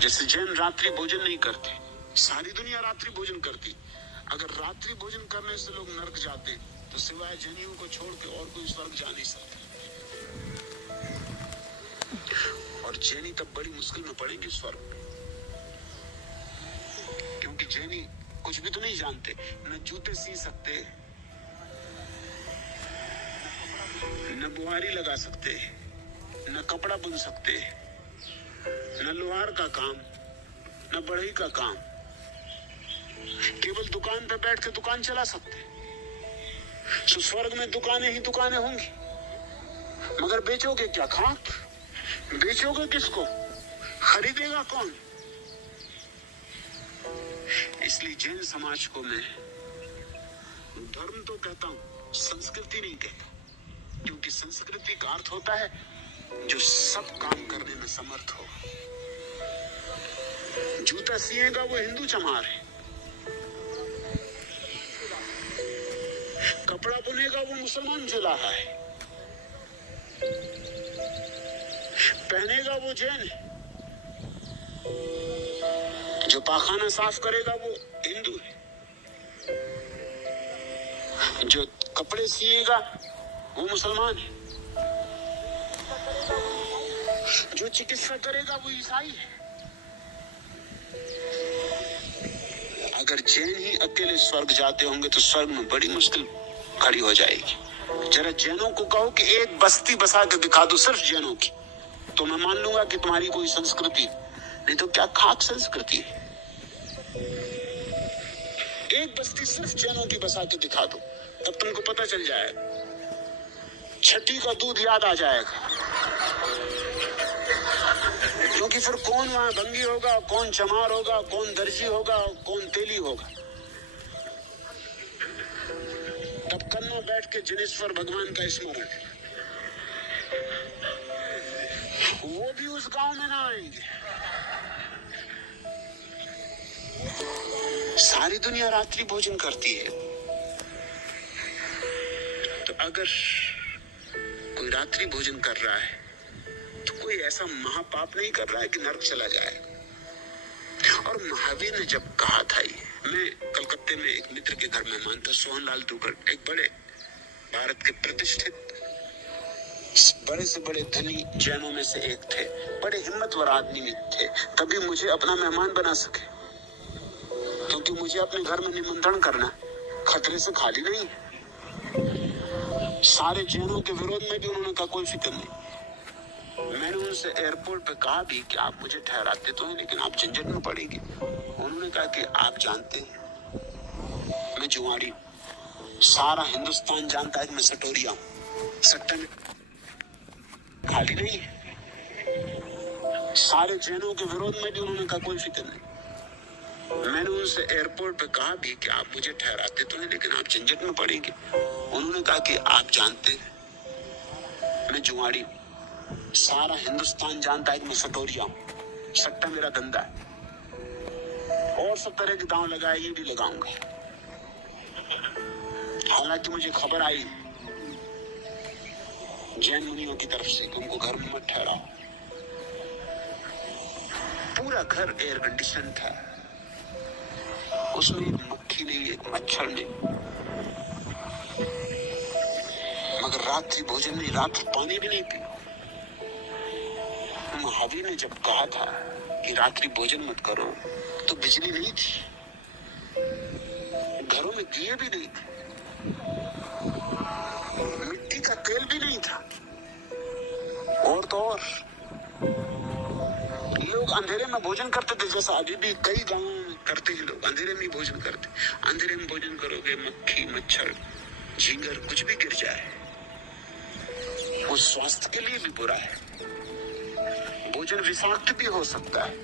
जैसे जैन रात्रि भोजन नहीं करते, सारी दुनिया रात्रि भोजन करती। अगर रात्रि भोजन करने से लोग नरक जाते तो सिवाय जैनियों को छोड़ के और कोई स्वर्ग जा नहीं सकता। और जैनी तब बड़ी मुश्किल में पड़ेंगे स्वर्ग में, क्योंकि जैनी कुछ भी तो नहीं जानते, न जूते सी सकते, न बुहारी लगा सकते, न कपड़ा बुन सकते, न लोहार का काम, न बढ़ई का काम, केवल दुकान पे बैठ के दुकान चला सकते। तो स्वर्ग में दुकानें ही दुकानें होंगी, मगर बेचोगे क्या? खाक। बेचोगे किसको? खरीदेगा कौन? इसलिए जैन समाज को मैं धर्म तो कहता हूं, संस्कृति नहीं कहता, क्योंकि संस्कृति का अर्थ होता है जो सब काम करने में समर्थ हो। जूता सिएगा वो हिंदू चमार है, कपड़ा बुनेगा वो मुसलमान जुलाहा है, पहनेगा वो जैन है, जो पाखाना साफ करेगा वो हिंदू है, जो कपड़े सिएगा वो मुसलमान है, जो चिकित्सा करेगा वो ईसाई है। अगर जैन ही अकेले स्वर्ग जाते होंगे तो स्वर्ग में बड़ी मुश्किल खड़ी हो जाएगी। जरा जैनों को कहो कि एक बस्ती बसा के दिखा दो सिर्फ जैनों की, तो मैं मान लूंगा कि तुम्हारी कोई संस्कृति, नहीं तो क्या खाक संस्कृति है। एक बस्ती सिर्फ जैनों की बसा के दिखा दो, तब तुमको पता चल जाएगा, छठी का दूध याद आ जाएगा। क्योंकि फिर कौन वहां भंगी होगा, कौन चमार होगा, कौन दर्जी होगा, कौन तेली होगा। तब करना बैठ के जनेश्वर भगवान का स्मरण, वो भी उस गांव में ना आएंगे। सारी दुनिया रात्रि भोजन करती है, तो अगर कोई रात्रि भोजन कर रहा है तो कोई ऐसा महापाप नहीं कर रहा है कि नरक चला जाए। और महावीर ने जब कहा था, ये मैं कलकत्ते में एक मित्र के घर मेहमान था, सोहनलाल दुगर, एक बड़े भारत के प्रतिष्ठित बड़े से बड़े धनी जैनों में से एक थे, बड़े हिम्मतवर आदमी थे, तभी मुझे अपना मेहमान बना सके, क्योंकि मुझे अपने घर में निमंत्रण करना खतरे से खाली नहीं है। सारे जैनों के विरोध में भी उन्होंने कहा कोई फिक्र नहीं। मैंने उनसे एयरपोर्ट पे कहा भी कि आप मुझे ठहराते तो हैं, लेकिन आप झंझट में पड़ेंगे। उन्होंने कहा कि आप जानते हैं मैं जुआड़ी हूं, सारा हिंदुस्तान जानता है कि मैं सटोरिया हूं, सट्टा में खाली नहीं है। सारे जैनों के विरोध में भी उन्होंने कहा कोई फिक्र नहीं। मैंने उनसे एयरपोर्ट पे कहा भी कि आप मुझे ठहराते तो हैं, लेकिन आप झंझट में पड़ेंगे। उन्होंने कहा कि आप जानते हैं मैं जुआड़ी हूं, सारा हिंदुस्तान जानता है कि मैं सटोरिया हूं, सट्टा मेरा धंधा है, और सब तरह के दांव लगाए ये भी लगाऊंगा। हालांकि मुझे खबर आई जैन मुनियों की तरफ से कि उनको घर में मत ठहराओ। पूरा घर एयर कंडीशन था, उसमें एक मक्खी नहीं, एक मच्छर नहीं, मगर रात्रि भोजन नहीं, रात पानी भी नहीं पी। महावीर ने जब कहा था कि रात्रि भोजन मत करो, तो बिजली नहीं थी, घरों में दिए भी नहीं थे, मिट्टी का तेल भी नहीं था, और तो और लोग अंधेरे में भोजन करते थे, जैसा अभी भी कई गांवों में करते हैं लोग, अंधेरे में भोजन करते। अंधेरे में भोजन करोगे, मक्खी मच्छर झींगर कुछ भी गिर जाए, वो स्वास्थ्य के लिए भी बुरा है। भोजन विषाक्त भी हो सकता है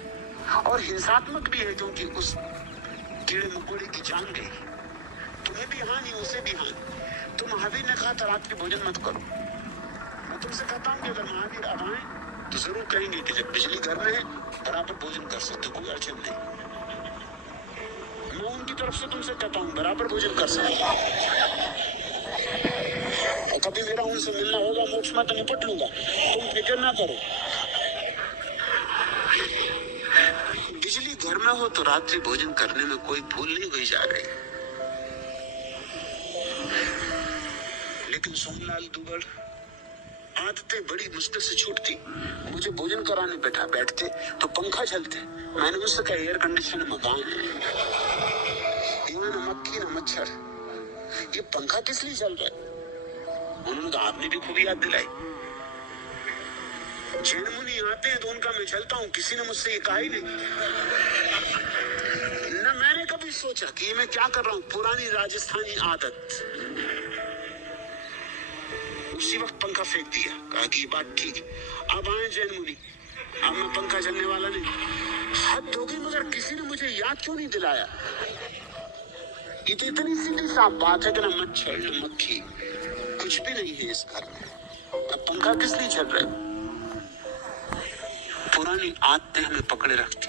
और हिंसात्मक भी है, क्योंकि उस कीड़े मकोड़े की जान गई, तुम्हें भी हानि उसे भी हानि। तो महावीर ने कहा था रात्रि भोजन मत करो। मैं तुमसे कहता हूँ कि अगर महावीर अब आए तो जरूर कहेंगे कि जब बिजली घर में है बराबर भोजन कर सकते, कोई अड़चन नहीं। मैं उनकी तरफ से तुमसे कहता हूँ बराबर भोजन कर सकते, और कभी मेरा उनसे मिलना होगा मोक्ष में तो निपट लूंगा, तुम फिक्र ना करो। बिजली घर में हो तो रात्रि भोजन करने में कोई भूल नहीं हुई जा रही। लेकिन सोमलाल दुबड़ आदतें बड़ी मुश्किल से छूटती। मुझे भोजन कराने बैठते तो पंखा चलते। मैंने उससे कहा एयर कंडीशन मकान यहाँ न मक्खी न मच्छर, ये पंखा किस लिए चल रहा है? उन्होंने कहा आपने भी खूब याद दिलाई। जैन मुनि आते हैं तो उनका मैं चलता हूँ, किसी ने मुझसे ये कहा ही नहीं। न मैंने कभी सोचा कि मैं क्या कर रहा हूँ, पुरानी राजस्थानी आदत। उसी वक्त पंखा फेंक दिया, कहा कि ये बात ठीक है। अब आए जैन मुनि, अब मैं पंखा चलने वाला नहीं। हद हो गई, मगर किसी ने मुझे याद क्यों नहीं दिलाया? ये तो इतनी सीधी साफ बात है कि ना मच्छर न मक्खी कुछ भी नहीं है इस घर में। अब पंखा किस लिए चल रहा है? पुरानी आदतें हमें पकड़े रखती।